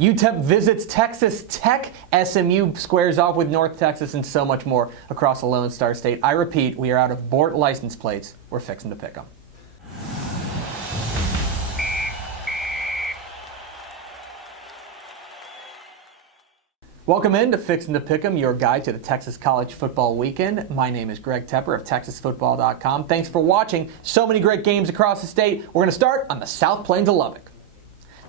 UTEP visits Texas Tech. SMU squares off with North Texas and so much more across the Lone Star State. I repeat, we are out of Bort license plates. We're fixing to pick them. Welcome in to Fixin to Pick'em, your guide to the Texas College Football Weekend. My name is Greg Tepper of TexasFootball.com. Thanks for watching. So many great games across the state. We're going to start on the South Plains of Lubbock.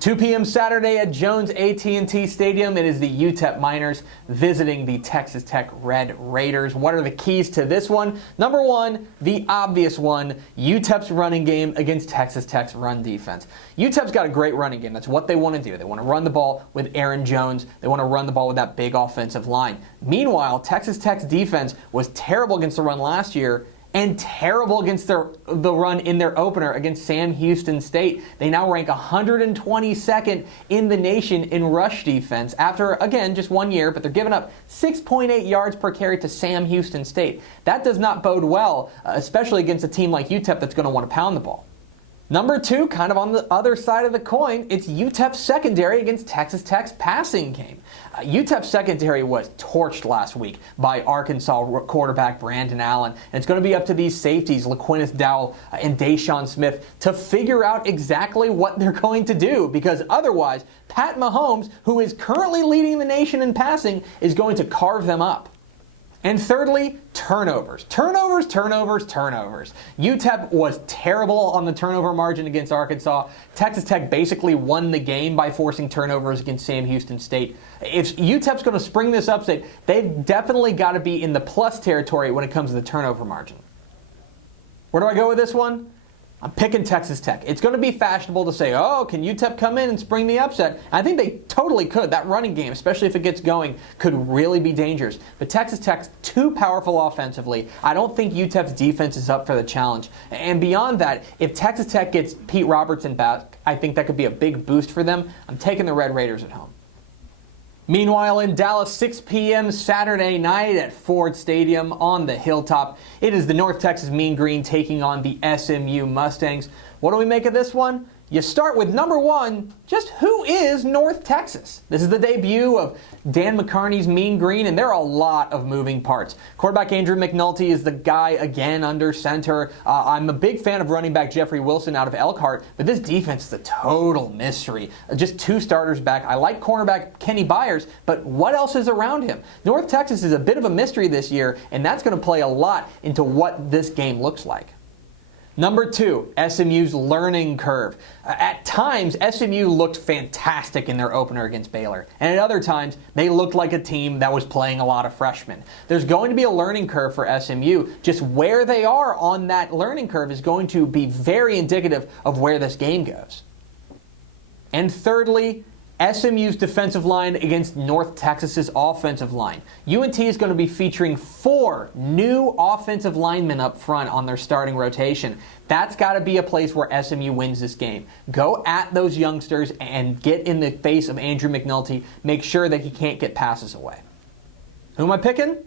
2 p.m. Saturday at Jones AT&T Stadium. It is the UTEP Miners visiting the Texas Tech Red Raiders. What are the keys to this one? Number one, the obvious one, UTEP's running game against Texas Tech's run defense. UTEP's got a great running game. That's what they want to do. They want to run the ball with Aaron Jones. They want to run the ball with that big offensive line. Meanwhile, Texas Tech's defense was terrible against the run last year and terrible against the run in their opener against Sam Houston State. They now rank 122nd in the nation in rush defense after, again, just 1 year, but they're giving up 6.8 yards per carry to Sam Houston State. That does not bode well, especially against a team like UTEP that's going to want to pound the ball. Number two, kind of on the other side of the coin, it's UTEP's secondary against Texas Tech's passing game. UTEP's secondary was torched last week by Arkansas quarterback Brandon Allen. And it's going to be up to these safeties, LaQuintus Dowell and Deshaun Smith, to figure out exactly what they're going to do, because otherwise, Pat Mahomes, who is currently leading the nation in passing, is going to carve them up. And thirdly, turnovers. Turnovers. UTEP was terrible on the turnover margin against Arkansas. Texas Tech basically won the game by forcing turnovers against Sam Houston State. If UTEP's going to spring this upset, they've definitely got to be in the plus territory when it comes to the turnover margin. Where do I go with this one? I'm picking Texas Tech. It's going to be fashionable to say, oh, can UTEP come in and spring the upset? I think they totally could. That running game, especially if it gets going, could really be dangerous. But Texas Tech's too powerful offensively. I don't think UTEP's defense is up for the challenge. And beyond that, if Texas Tech gets Pete Robertson back, I think that could be a big boost for them. I'm taking the Red Raiders at home. Meanwhile, in Dallas, 6 p.m. Saturday night at Ford Stadium on the Hilltop, it is the North Texas Mean Green taking on the SMU Mustangs. What do we make of this one? You start with number one, just who is North Texas? This is the debut of Dan McCarney's Mean Green, and there are a lot of moving parts. Quarterback Andrew McNulty is the guy again under center. I'm a big fan of running back Jeffrey Wilson out of Elkhart, but this defense is a total mystery. Just two starters back. I like cornerback Kenny Byers, but what else is around him? North Texas is a bit of a mystery this year, and that's going to play a lot into what this game looks like. Number two, SMU's learning curve. At times, SMU looked fantastic in their opener against Baylor, and at other times, they looked like a team that was playing a lot of freshmen. There's going to be a learning curve for SMU. Just where they are on that learning curve is going to be very indicative of where this game goes. And thirdly, SMU's defensive line against North Texas's offensive line. UNT is going to be featuring 4 new offensive linemen up front on their starting rotation. That's got to be a place where SMU wins this game. Go at those youngsters and get in the face of Andrew McNulty. Make sure that he can't get passes away. Who am I picking?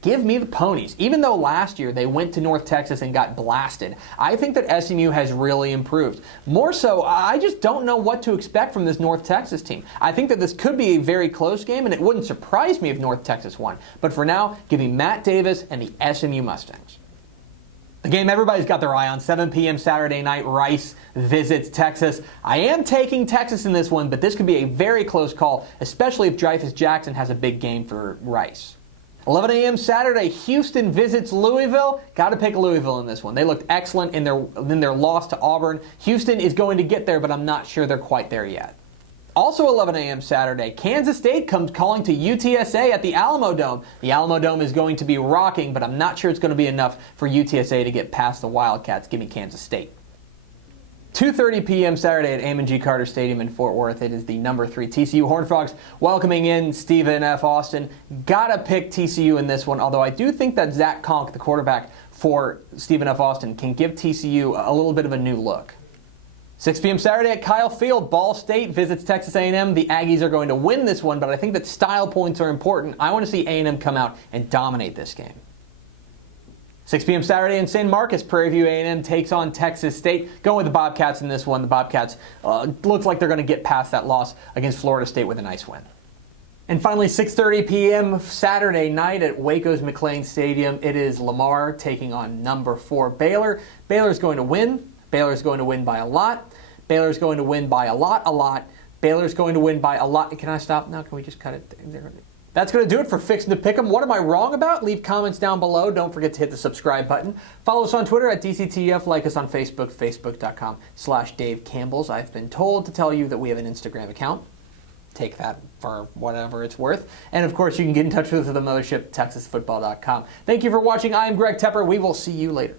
Give me the Ponies. Even though last year they went to North Texas and got blasted, I think that SMU has really improved. More so, I just don't know what to expect from this North Texas team. I think that this could be a very close game, and it wouldn't surprise me if North Texas won. But for now, give me Matt Davis and the SMU Mustangs. The game everybody's got their eye on, 7 p.m. Saturday night, Rice visits Texas. I am taking Texas in this one, but this could be a very close call, especially if Dreyfus Jackson has a big game for Rice. 11 a.m. Saturday, Houston visits Louisville. Got to pick Louisville in this one. They looked excellent in their loss to Auburn. Houston is going to get there, but I'm not sure they're quite there yet. Also 11 a.m. Saturday, Kansas State comes calling to UTSA at the Alamo Dome. The Alamo Dome is going to be rocking, but I'm not sure it's going to be enough for UTSA to get past the Wildcats. Give me Kansas State. 2:30 p.m. Saturday at Amon G. Carter Stadium in Fort Worth. It is the number 3 TCU Horned Frogs welcoming in Stephen F. Austin. Gotta pick TCU in this one, although I do think that Zach Conk, the quarterback for Stephen F. Austin, can give TCU a little bit of a new look. 6 p.m. Saturday at Kyle Field, Ball State visits Texas A&M. The Aggies are going to win this one, but I think that style points are important. I want to see A&M come out and dominate this game. 6 p.m. Saturday in San Marcos, Prairie View A&M takes on Texas State. Going with the Bobcats in this one. The Bobcats looks like they're going to get past that loss against Florida State with a nice win. And finally, 6:30 p.m. Saturday night at Waco's McLean Stadium, it is Lamar taking on number 4 Baylor. Baylor's going to win. Baylor's going to win by a lot. Baylor's going to win by a lot. Baylor's going to win by a lot. Can I stop now? Can we just cut it there? That's going to do it for Fixin' to Pick'em. What am I wrong about? Leave comments down below. Don't forget to hit the subscribe button. Follow us on Twitter at DCTF. Like us on Facebook, facebook.com/Dave Campbell's. I've been told to tell you that we have an Instagram account. Take that for whatever it's worth. And of course, you can get in touch with the mothership, TexasFootball.com. Thank you for watching. I am Greg Tepper. We will see you later.